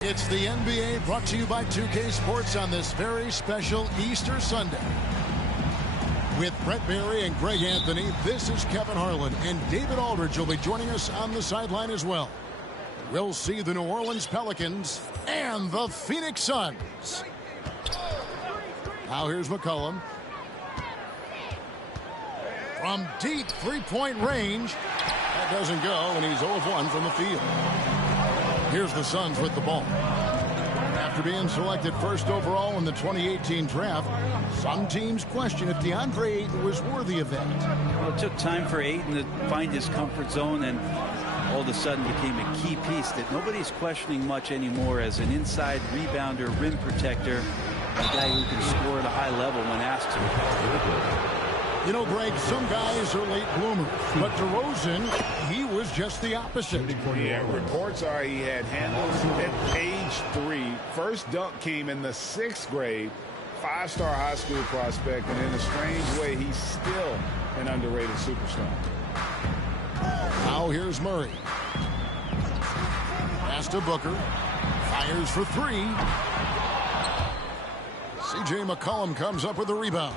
It's the NBA brought to you by 2K Sports on this very special Easter Sunday. With Brett Barry and Greg Anthony, this is Kevin Harlan, and David Aldridge will be joining us on the sideline as well. We'll see the New Orleans Pelicans and the Phoenix Suns. Now here's McCollum. From deep three-point range. That doesn't go, and he's 0 of 1 from the field. Here's the Suns with the ball. After being selected first overall in the 2018 draft, some teams question if DeAndre Ayton was worthy of that. Well, it took time for Ayton to find his comfort zone, and all of a sudden became a key piece that nobody's questioning much anymore as an inside rebounder, rim protector, a guy who can score at a high level when asked to. You know, Greg, some guys are late bloomers, but DeRozan, he was just the opposite. Yeah, reports are he had handles at age 3. First dunk came in the 6th grade. 5-star high school prospect, and in a strange way, he's still an underrated superstar. Now here's Murray. Pass to Booker. Fires for 3. C.J. McCollum comes up with the rebound.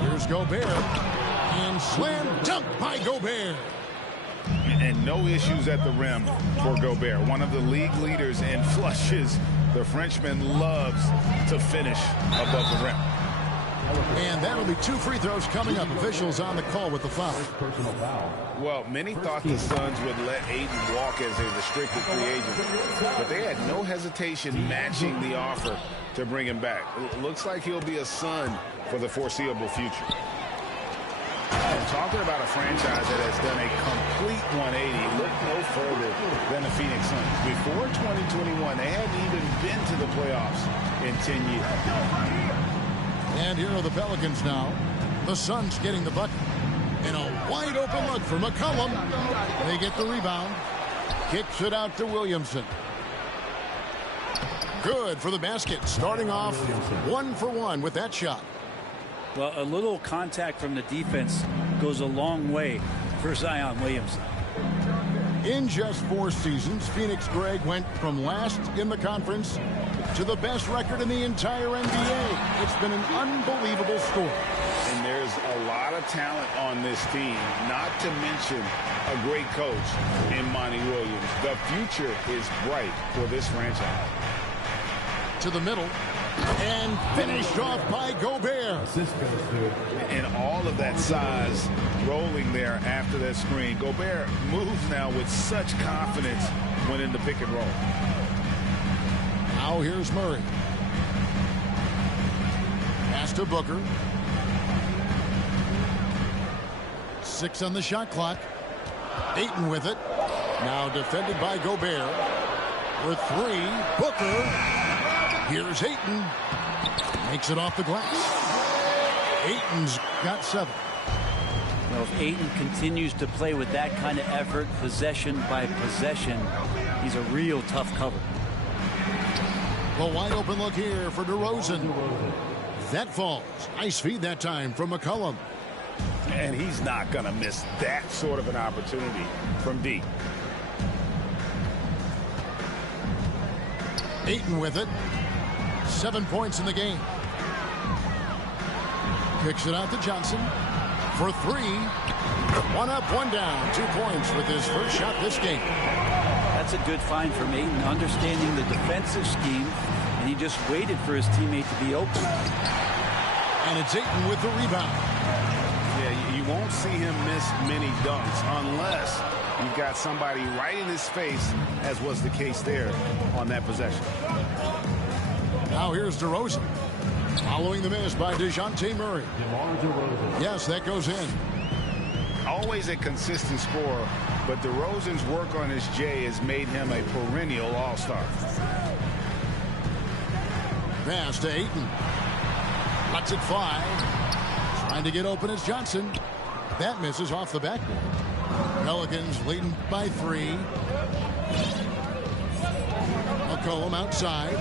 Here's Gobert. And slam dunk by Gobert. And no issues at the rim for Gobert. One of the league leaders in flushes. The Frenchman loves to finish above the rim. And that'll be 2 free throws coming up. Officials on the call with the foul. Well, many thought the Suns would let Ayton walk as a restricted free agent, but they had no hesitation matching the offer to bring him back. It looks like he'll be a Sun for the foreseeable future. And talking about a franchise that has done a complete 180, look no further than the Phoenix Suns. Before 2021, they hadn't even been to the playoffs in 10 years. And here are the Pelicans now. The Suns getting the bucket. And a wide open look for McCollum. They get the rebound. Kicks it out to Williamson. Good for the basket. Starting off 1 for 1 with that shot. Well, a little contact from the defense goes a long way for Zion Williamson. In just 4 seasons, Phoenix, Greg, went from last in the conference to the best record in the entire NBA. It's been an unbelievable story. And there's a lot of talent on this team, not to mention a great coach in Monty Williams. The future is bright for this franchise. To the middle. And finished off by Gobert. And all of that size rolling there after that screen. Gobert moves now with such confidence when in the pick and roll. Now here's Murray. Pass to Booker. 6 on the shot clock. Ayton with it. Now defended by Gobert. For 3, Booker. Here's Ayton. Makes it off the glass. Ayton's got 7. Well, if Ayton continues to play with that kind of effort, possession by possession, he's a real tough cover. A wide open look here for DeRozan. That falls. Nice feed that time from McCollum. And he's not going to miss that sort of an opportunity from deep. Ayton with it. 7 points in the game. Kicks it out to Johnson for 3. 1 up, 1 down. 2 points with his first shot this game. That's a good find from Ayton, understanding the defensive scheme, and he just waited for his teammate to be open. And it's Ayton with the rebound. Yeah, you won't see him miss many dunks unless you've got somebody right in his face, as was the case there on that possession. Now here's DeRozan. Following the miss by DeJounte Murray. Yes, that goes in. Always a consistent scorer, but DeRozan's work on his J has made him a perennial all-star. Pass to Ayton. Lets it fly. Trying to get open is Johnson. That misses off the backboard. Pelicans leading by 3. McCollum outside.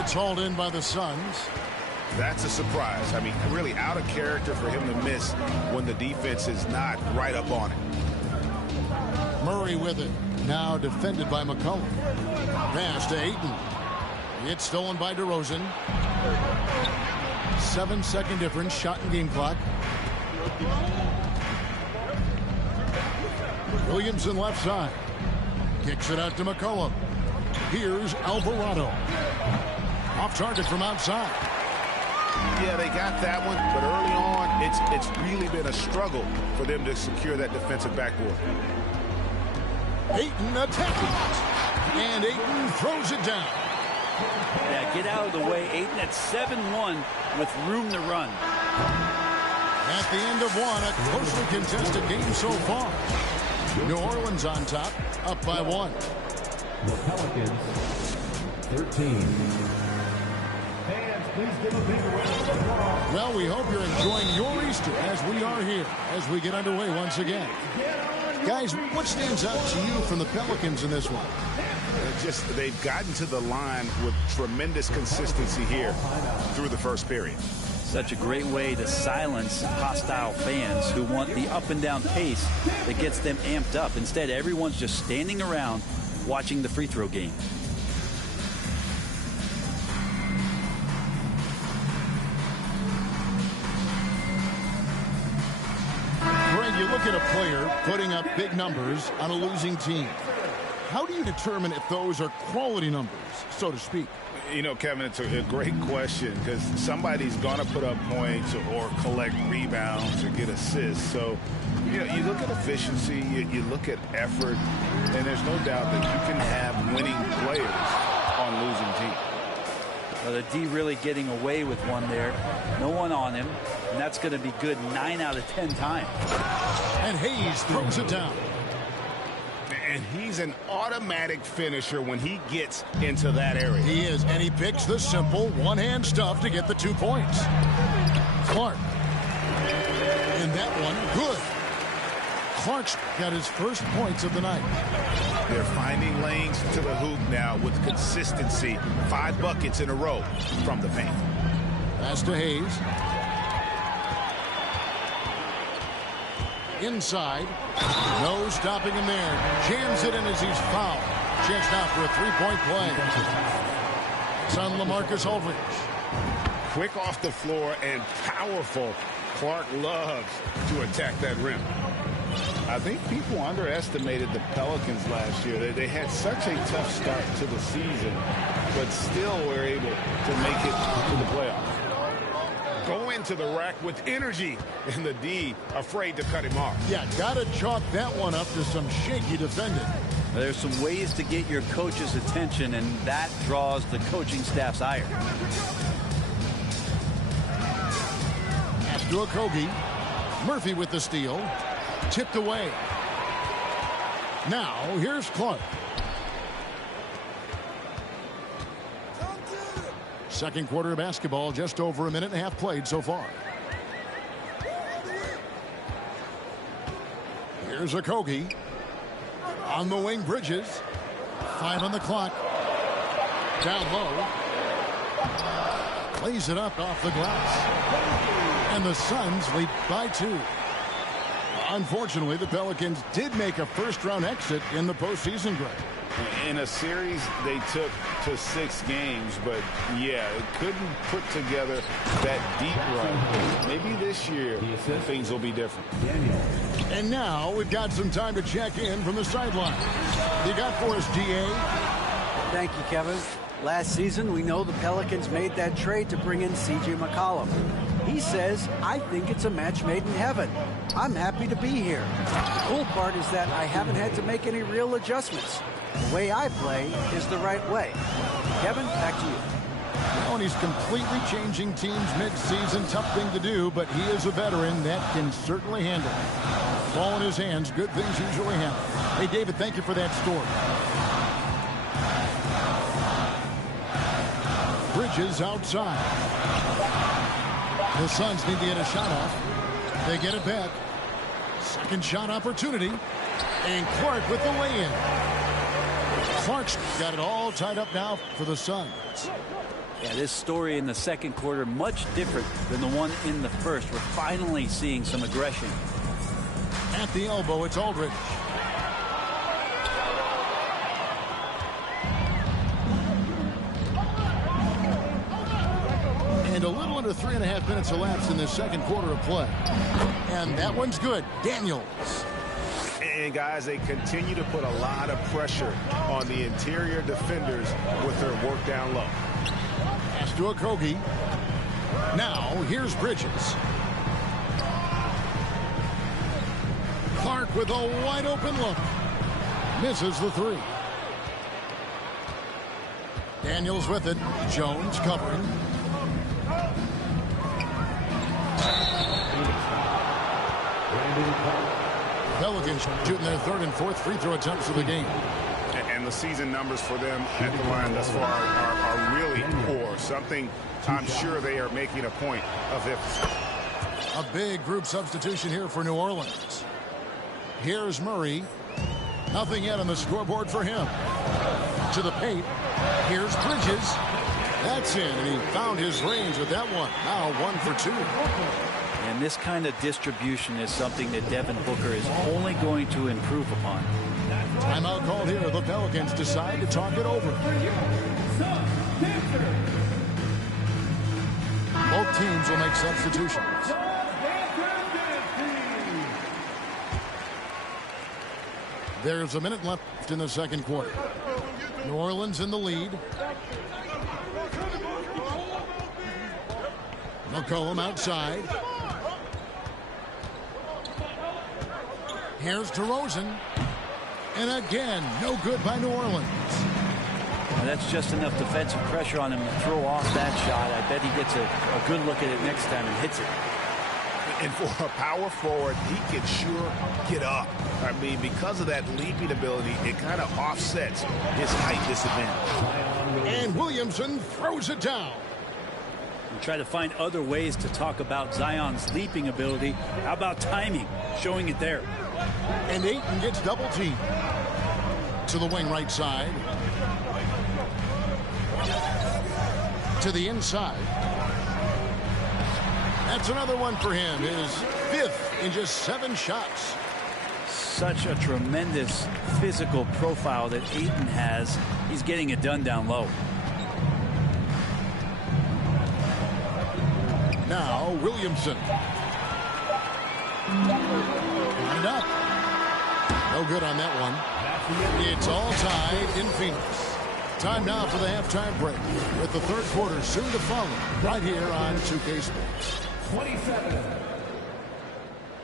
It's hauled in by the Suns. That's a surprise. I mean, really out of character for him to miss when the defense is not right up on it. Murray with it. Now defended by McCollum. Pass to Ayton. It's stolen by DeRozan. 7-second difference. Shot and game clock. Williamson left side. Kicks it out to McCollum. Here's Alvarado. Off target from outside. Yeah, they got that one, but early on, it's really been a struggle for them to secure that defensive backboard. Ayton attacking. And Ayton throws it down. Yeah, get out of the way. Ayton at 7-1 with room to run. At the end of one, a closely contested game so far. New Orleans on top, up by 1. The Pelicans, 13. Fans, please give a big round of applause. Well, we hope you're enjoying your Easter as we are here, as we get underway once again. Guys, what stands out to you from the Pelicans in this one? They've gotten to the line with tremendous consistency here through the first period. Such a great way to silence hostile fans who want the up and down pace that gets them amped up. Instead, everyone's just standing around watching the free throw game. Greg, you look at a player putting up big numbers on a losing team. How do you determine if those are quality numbers, so to speak? You know, Kevin, it's a great question because somebody's going to put up points or collect rebounds or get assists. So, you know, you look at efficiency, you look at effort, and there's no doubt that you can have winning players on losing teams. Well, the D really getting away with one there. No one on him, and that's going to be good 9 out of 10 times. And Hayes throws it down. And he's an automatic finisher when he gets into that area. He is, and he picks the simple one-hand stuff to get the 2 points. Clark. And that one, good. Clark's got his first points of the night. They're finding lanes to the hoop now with consistency. 5 buckets in a row from the paint. Pass to Hayes. Inside. No stopping him there. Jams it in as he's fouled. Chance now for a 3-point play. It's on LaMarcus Aldridge. Quick off the floor and powerful. Clark loves to attack that rim. I think people underestimated the Pelicans last year. They had such a tough start to the season, but still were able to make it to the playoffs. Go into the rack with energy, and the D afraid to cut him off. Yeah, got to chalk that one up to some shaky defending. There's some ways to get your coach's attention, and that draws the coaching staff's ire. Pass to Okogie. Murphy with the steal. Tipped away. Now, here's Clark. Second quarter of basketball, just over a minute and a half played so far. Here's Okogie. On the wing, Bridges. 5 on the clock. Down low. Plays it up off the glass. And the Suns lead by 2. Unfortunately, the Pelicans did make a first-round exit in the postseason, Greg. In a series they took to 6 games, but yeah, it couldn't put together that deep run. Maybe this year things will be different. And now we've got some time to check in from the sideline. You got for us, GA? Thank you, Kevin. Last season, we know the Pelicans made that trade to bring in C.J. McCollum. He says, I think it's a match made in heaven. I'm happy to be here. The cool part is that I haven't had to make any real adjustments. The way I play is the right way. Kevin, back to you. Oh, and he's completely changing teams mid-season. Tough thing to do, but he is a veteran that can certainly handle it. Ball in his hands, good things usually happen. Hey, David, thank you for that story. Bridges outside. The Suns need to get a shot off. They get it back. Second shot opportunity. And Clark with the lay-in. Clark's got it all tied up now for the Suns. Yeah, this story in the second quarter much different than the one in the first. We're finally seeing some aggression. At the elbow, it's Aldridge. And a little under 3.5 minutes elapsed in the second quarter of play. And that one's good. Daniels. And guys, they continue to put a lot of pressure on the interior defenders with their work down low. Pass to Okogie. Now, here's Bridges. Clark with a wide open look. Misses the three. Daniels with it. Jones covering. Pelicans shooting their third and fourth free throw attempts of the game. And the season numbers for them at the line thus far are really poor. Something I'm sure they are making a point of emphasis. A big group substitution here for New Orleans. Here's Murray. Nothing yet on the scoreboard for him. To the paint. Here's Bridges. That's in, and he found his range with that one. Now 1 for 2. And this kind of distribution is something that Devin Booker is only going to improve upon. Timeout called here. The Pelicans decide to talk it over. Both teams will make substitutions. There's a minute left in the second quarter. New Orleans in the lead. McCollum outside. Here's DeRozan. And again, no good by New Orleans. Now that's just enough defensive pressure on him to throw off that shot. I bet he gets a good look at it next time and hits it. And for a power forward, he can sure get up. I mean, because of that leaping ability, it kind of offsets his height disadvantage. And Williamson throws it down. We try to find other ways to talk about Zion's leaping ability. How about timing? Showing it there. And Ayton gets double teamed. To the wing right side. To the inside. That's another one for him. His 5th in just 7 shots. Such a tremendous physical profile that Ayton has. He's getting it done down low. Now Williamson. Line it up. No good on that one. It's all tied in Phoenix. Time now for the halftime break, with the third quarter soon to follow, right here on 2K Sports. 27.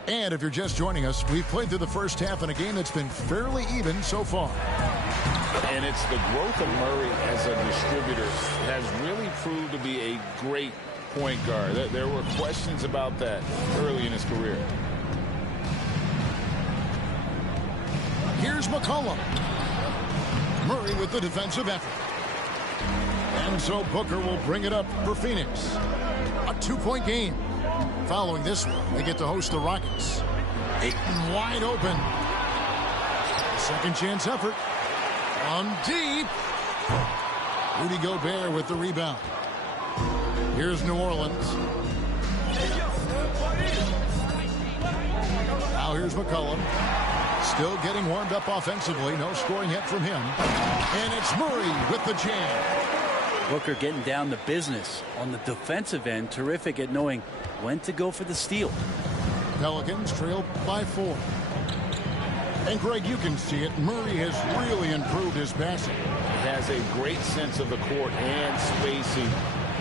And if you're just joining us, we've played through the first half in a game that's been fairly even so far. And it's the growth of Murray as a distributor has really proved to be a great point guard. There were questions about that early in his career. Here's McCollum. Murray with the defensive effort. And so Booker will bring it up for Phoenix. A 2-point game. Following this one, they get to host the Rockets. Ayton wide open. Second chance effort. From deep. Rudy Gobert with the rebound. Here's New Orleans. Now here's McCollum. Still getting warmed up offensively. No scoring yet from him. And it's Murray with the jam. Booker getting down to business on the defensive end. Terrific at knowing when to go for the steal. Pelicans trail by 4. And Greg, you can see it. Murray has really improved his passing. He has a great sense of the court and spacing.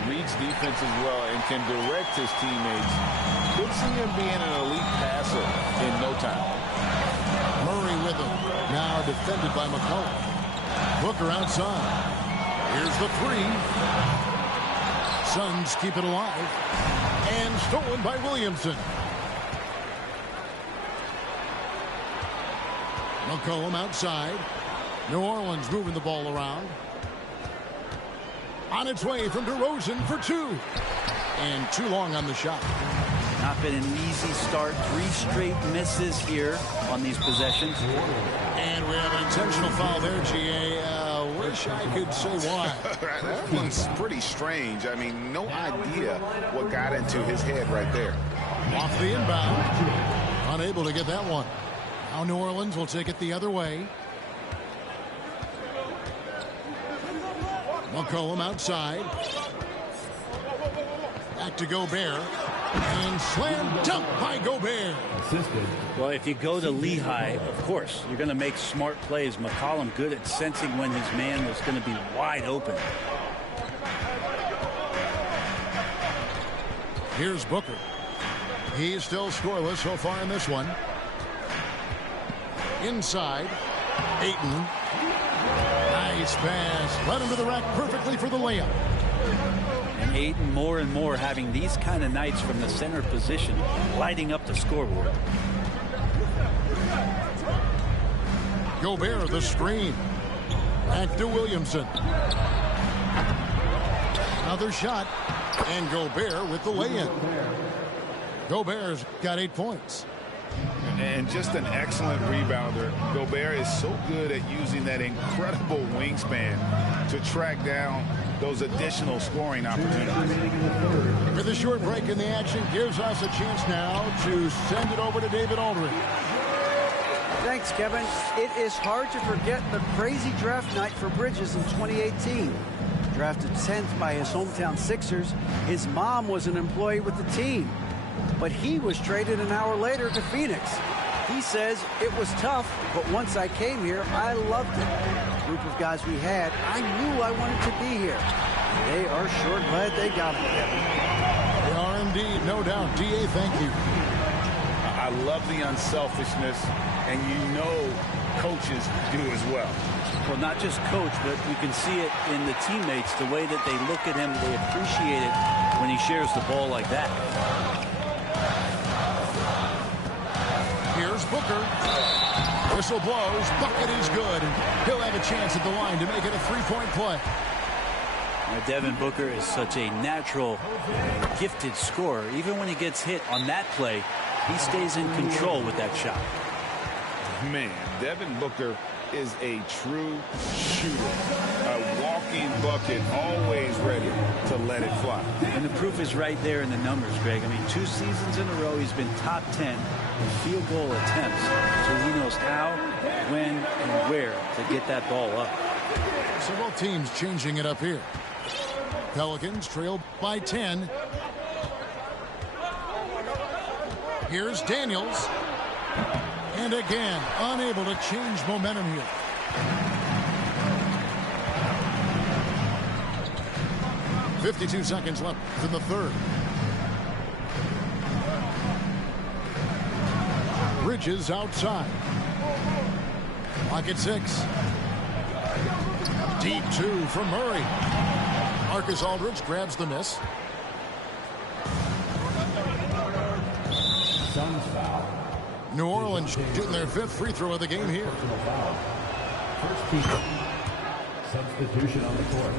Reads defense as well and can direct his teammates. Could see him being an elite passer in no time. Murray with him. Now defended by McCollum. Booker outside. Here's the 3. Suns keep it alive. And stolen by Williamson. McCollum outside. New Orleans moving the ball around. On its way from DeRozan for 2. And too long on the shot. Not been an easy start. 3 straight misses here on these possessions. And we have an intentional foul there, GA. Wish I could say why. That one's pretty strange. I mean, no idea what got into his head right there. Off the inbound. Unable to get that one. Now New Orleans will take it the other way. McCollum outside. Back to Gobert. And slam dunk by Gobert. Assisted. Well, if you go to Lehigh, of course, you're going to make smart plays. McCollum good at sensing when his man was going to be wide open. Here's Booker. He's still scoreless so far in this one. Inside. Ayton. Nice pass. Led him to the rack perfectly for the layup. And Ayton more and more having these kind of nights from the center position, lighting up the scoreboard. Gobert the screen. Back to Williamson. Another shot. And Gobert with the lay-in. Gobert's got 8 points. And just an excellent rebounder. Gobert is so good at using that incredible wingspan to track down those additional scoring opportunities. With a short break in the action gives us a chance now to send it over to David Aldridge. Thanks, Kevin. It is hard to forget the crazy draft night for Bridges in 2018. Drafted 10th by his hometown Sixers, his mom was an employee with the team. But he was traded an hour later to Phoenix. He says it was tough, but once I came here, I loved it. The group of guys we had, I knew I wanted to be here. They are sure glad they got it, Kevin. They are indeed, no doubt. DA, thank you. I love the unselfishness, and you know coaches do as well. Well, not just coach, but you can see it in the teammates, the way that they look at him, they appreciate it when he shares the ball like that. Here's Booker. Whistle blows. Bucket is good. And he'll have a chance at the line to make it a 3-point play. Now, Devin Booker is such a natural, gifted scorer. Even when he gets hit on that play, he stays in control with that shot. Man, Devin Booker is a true shooter. A walking bucket, always ready to let it fly. And the proof is right there in the numbers, Greg. I mean, 2 seasons in a row, he's been top 10 in field goal attempts. So he knows how, when, and where to get that ball up. So both teams changing it up here. Pelicans trail by 10. Here's Daniels. And again, unable to change momentum here. .52 seconds left in the third. Bridges outside. Clock at 6. Deep 2 from Murray. Marcus Aldridge grabs the miss. Suns foul. New Orleans shooting their 5th free throw of the game here. First team. Substitution on the court.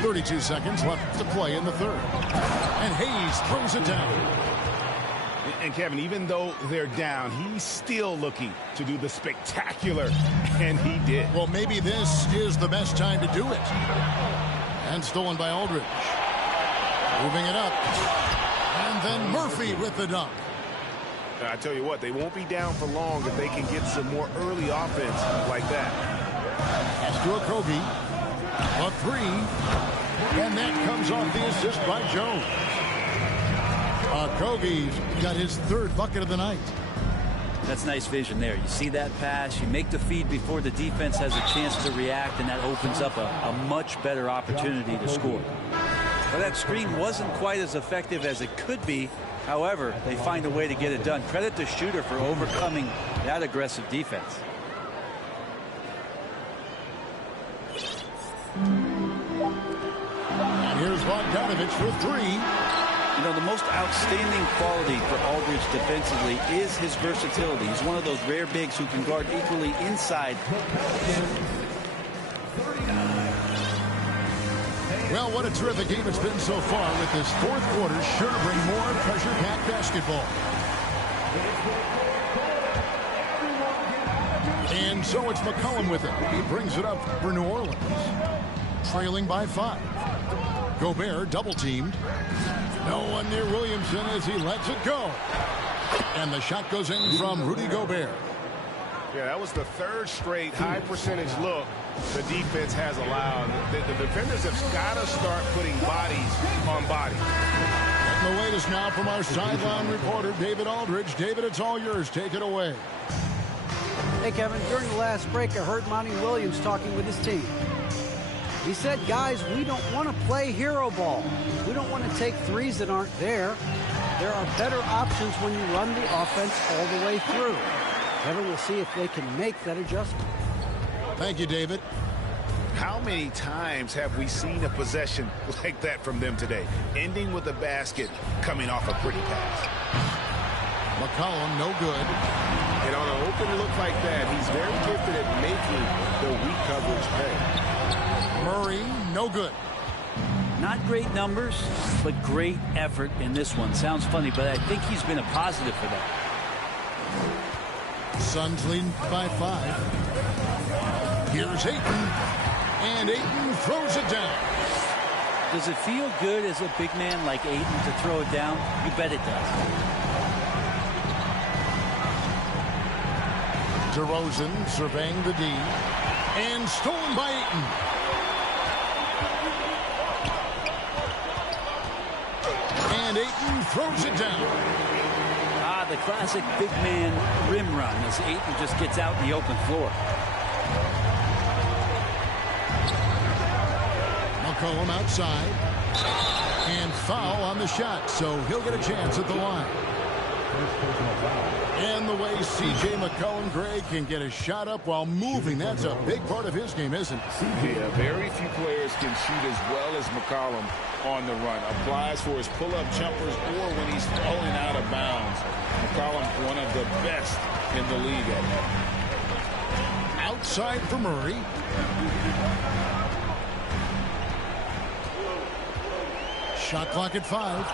.32 seconds left to play in the third. And Hayes throws it down. And Kevin, even though they're down, he's still looking to do the spectacular, and he did. Well, maybe this is the best time to do it. And stolen by Aldridge. Moving it up. And then Murphy with the dunk. I tell you what, they won't be down for long if they can get some more early offense like that. Pass to Okogie. A 3. And that comes off the assist by Jones. Okogie's got his 3rd bucket of the night. That's nice vision there. You see that pass, you make the feed before the defense has a chance to react, and that opens up a much better opportunity to score. But that screen wasn't quite as effective as it could be. However, they find a way to get it done. Credit the shooter for overcoming that aggressive defense. And here's Bogdanovich for 3. You know, the most outstanding quality for Aldridge defensively is his versatility. He's one of those rare bigs who can guard equally inside. Well, what a terrific game it's been so far, with this fourth quarter sure to bring more pressure-packed basketball. And so it's McCollum with it. He brings it up for New Orleans, trailing by 5. Gobert double-teamed. No one near Williamson as he lets it go. And the shot goes in from Rudy Gobert. Yeah, that was the third straight high-percentage look the defense has allowed. The defenders have got to start putting bodies on bodies. And the latest now from our sideline reporter, David Aldridge. David, it's all yours. Take it away. Hey, Kevin, during the last break, I heard Monty Williams talking with his team. He said, guys, we don't want to play hero ball. We don't want to take threes that aren't there. There are better options when you run the offense all the way through. Kevin, we'll see if they can make that adjustment. Thank you, David. How many times have we seen a possession like that from them today, ending with a basket coming off a pretty pass? McCollum, no good. And on an open look like that, he's very gifted at making the weak coverage pay. Murray, no good. Not great numbers, but great effort in this one. Sounds funny, but I think he's been a positive for that. Suns leading by 5. Here's Ayton. And Ayton throws it down. Does it feel good as a big man like Ayton to throw it down? You bet it does. DeRozan surveying the D. And stolen by Ayton. And Ayton throws it down. The classic big man rim run as Ayton just gets out in the open floor. McCollum outside. And foul on the shot, so he'll get a chance at the line. And the way C.J. McCollum, Greg, can get a shot up while moving, that's a big part of his game, isn't it? Yeah, very few players can shoot as well as McCollum on the run. Applies for his pull-up jumpers or when he's falling out of bounds. McCollum, one of the best in the league at it. Outside for Murray. Shot clock at 5.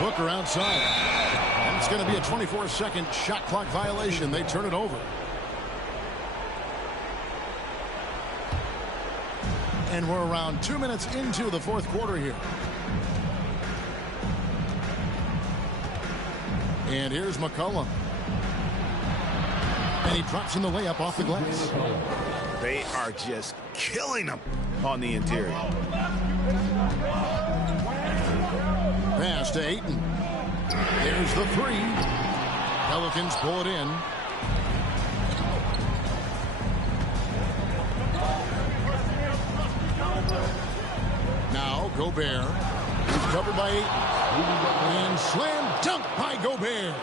Booker outside. And it's going to be a 24-second shot clock violation. They turn it over. And we're around 2 minutes into the fourth quarter here. And here's McCollum. And he drops in the layup off the glass. They are just killing them on the interior. Pass to Ayton. There's the 3. Pelicans pull it in. Now Gobert. He's covered by Ayton. And slam dunk by Gobert.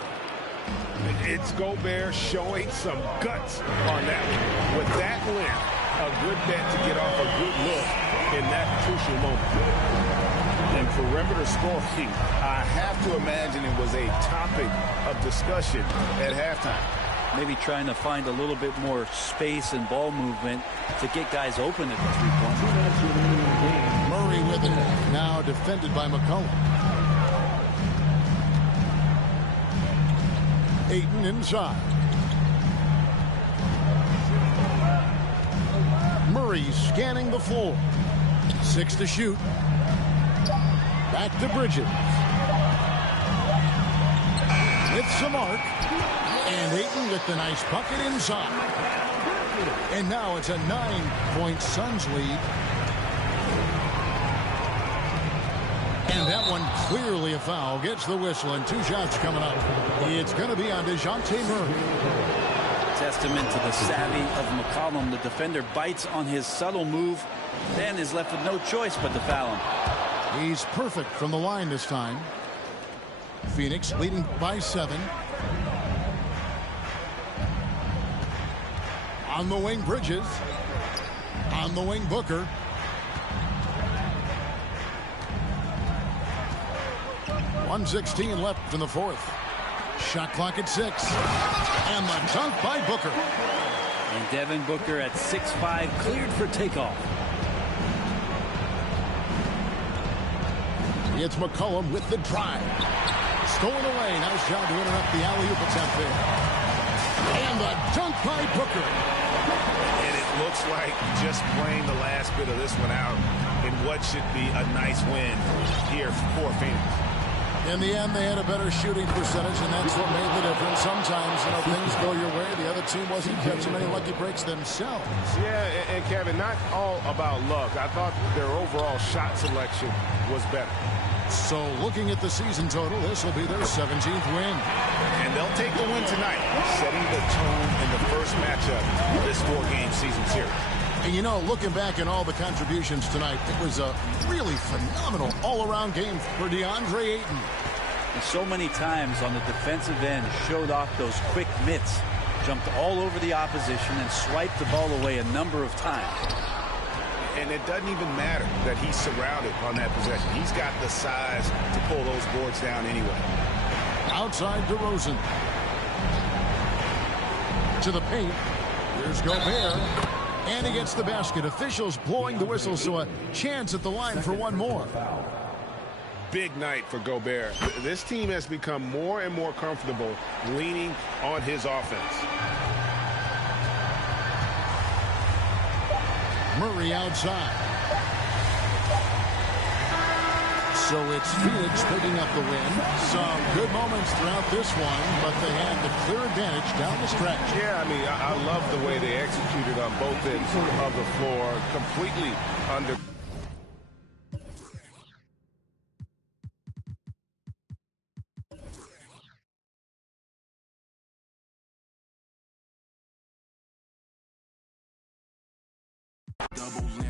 It's Gobert showing some guts on that one. With that length, a good bet to get off a good look in that crucial moment. And perimeter scoring, I have to imagine it was a topic of discussion at halftime. Maybe trying to find a little bit more space and ball movement to get guys open at the three-point. Murray with it. Now defended by McCollum. Ayton inside. Murray scanning the floor. 6 to shoot. Back to Bridges. With some arc. And Ayton with the nice bucket inside. And now it's a 9-point Suns lead. And that one clearly a foul. Gets the whistle and 2 shots coming up. It's going to be on DeJounte Murray. Testament to the savvy of McCollum. The defender bites on his subtle move, then is left with no choice but to foul him. He's perfect from the line this time. Phoenix leading by 7. On the wing, Bridges. On the wing, Booker. 1:16 left in the fourth. Shot clock at 6. And the dunk by Booker. And Devin Booker at 6'5", cleared for takeoff. It's McCollum with the drive. Stolen away. Nice job to interrupt the alley-oop attempt there. And the dunk by Booker. And it looks like just playing the last bit of this one out in what should be a nice win here for Phoenix. In the end, they had a better shooting percentage, and that's what made the difference. Sometimes, things go your way. The other team wasn't catching many lucky breaks themselves. Yeah, and Kevin, not all about luck. I thought their overall shot selection was better. So looking at the season total, this will be their 17th win. And they'll take the win tonight, setting the tone in the first matchup of this 4-game season series. And looking back at all the contributions tonight, it was a really phenomenal all-around game for DeAndre Ayton. And so many times on the defensive end showed off those quick mitts, jumped all over the opposition and swiped the ball away a number of times. And it doesn't even matter that he's surrounded on that possession. He's got the size to pull those boards down anyway. Outside DeRozan. To the paint. Here's Gobert. And he gets the basket. Officials blowing the whistle, so a chance at the line for one more. Big night for Gobert. This team has become more and more comfortable leaning on his offense. Murray outside. So it's Phoenix picking up the win. Some good moments throughout this one, but they had the clear advantage down the stretch. Yeah, I love the way they executed on both ends of the floor. Completely under. Double